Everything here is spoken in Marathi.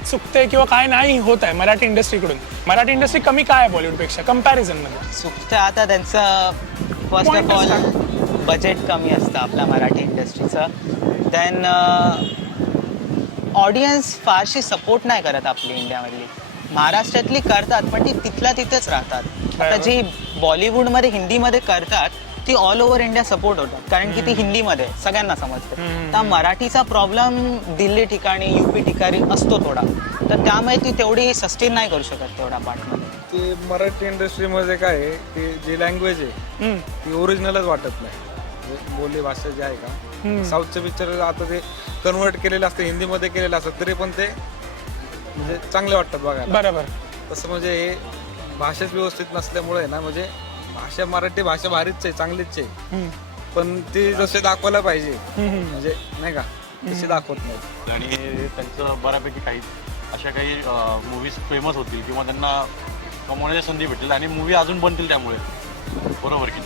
चुकतंय किंवा काय नाही होत आहे मराठी इंडस्ट्रीकडून? मराठी इंडस्ट्री कमी काय आहे बॉलिवूडपेक्षा कम्पॅरिझन मध्ये? चुकतं आता त्यांचं फर्स्ट ऑफ ऑल बजेट कमी असतं आपल्या मराठी इंडस्ट्रीचं. देन ऑडियन्स फारशी सपोर्ट नाही करत आपली इंडियामधली. महाराष्ट्रातली करतात पण ती तिथल्या तिथेच राहतात. आता जी बॉलिवूडमध्ये हिंदीमध्ये करतात ती ऑल ओव्हर इंडिया सपोर्ट होतात कारण की ती हिंदीमध्ये सगळ्यांना समजते. तर मराठीचा प्रॉब्लेम दिल्ली ठिकाणी UP ठिकाणी असतो थोडा, तर त्यामुळे ती तेवढी सस्टेन नाही करू शकत तेवढ्या पार्टमध्ये. ते मराठी इंडस्ट्रीमध्ये काय आहे की जी लँग्वेज आहे ती ओरिजिनलच वाटत नाही. बोली भाषा जी आहे का, साऊथचे पिक्चर आता ते कन्वर्ट केलेलं असतं, हिंदीमध्ये केलेलं असतं तरी पण ते म्हणजे चांगले वाटतात बघायला. बरोबर. तसं म्हणजे हे भाषाच व्यवस्थित नसल्यामुळे ना, म्हणजे भाषा मराठी भाषा भारीच आहे, चांगलीच आहे, पण ती जसे दाखवायला पाहिजे म्हणजे नाही का तशी दाखवत नाही. आणि त्यांचं बऱ्यापैकी काही अशा काही मूवीज फेमस होतील किंवा त्यांना कमवण्याची संधी भेटेल आणि मूवी अजून बनतील त्यामुळे. बरोबर की